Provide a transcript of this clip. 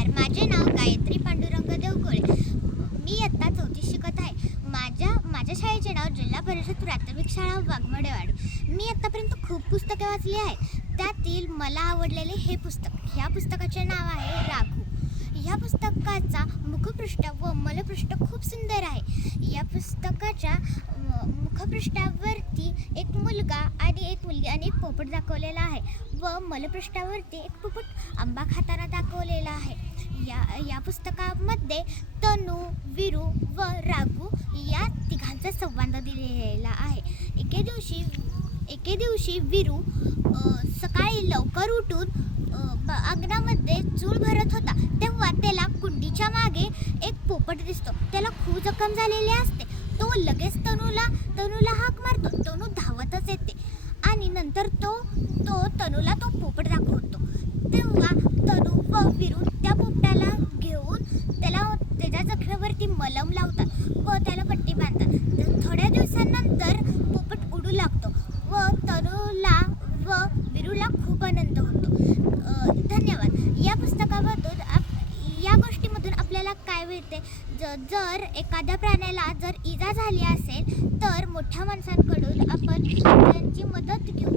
नमस्कार, माझे नाव गायत्री पांडुरंग देवगोळे. मी इयत्ता 4थीत शिकत आहे. माझ्या शाळेचे नाव जिल्हा परिषद प्राथमिक शाळा वाघमडेवाडी. मी आत्तापर्यंत खूप पुस्तके वाचली आहेत. त्यातील मला आवडलेले हे पुस्तक. ह्या पुस्तकाचे नाव आहे राघू. ह्या पुस्तकाचा मुखपृष्ठ व मलपृष्ठ खूप सुंदर आहे. या पुस्तकाच्या मुखपृष्ठावरती एक मुलगा आणि एक मुलगी आणि एक पोपट दाखवलेला आहे व मलपृष्ठावरती एक पोपट आंबा खाताना दाखवलेला आहे. या पुस्तकामध्ये तनू, वीरू व राघू या तिघांचा संवाद दिलेला आहे. एके दिवशी वीरू सकाळी लवकर उठून अंगणामध्ये चूल भरत होता. तेव्हा त्याला कुंडीच्या मागे एक पोपट दिसतो. त्याला खूप जखम झालेली असते. तो लगेच तनूला हाक मारतो. तनू धावतच येते आणि नंतर तो तनूला तो पोपट दाखवतो. तेव्हा तनू व वीरू त्या पोपटाला घेऊन त्याच्या जखमेवरती मलम लावतात व त्याला पट्टी बांधतात. थोड्या दिवसांनंतर पोपट उडू लागतो व तनूला व वीरूला खूप आनंद होतो. धन्यवाद. या पुस्तकामधून या गोष्टीमधून आपल्याला काय मिळते? जर एखाद्या प्राण्याला जर इजा झाली असेल तर मोठ्या माणसांकडून आपण त्यांची मदत घेऊ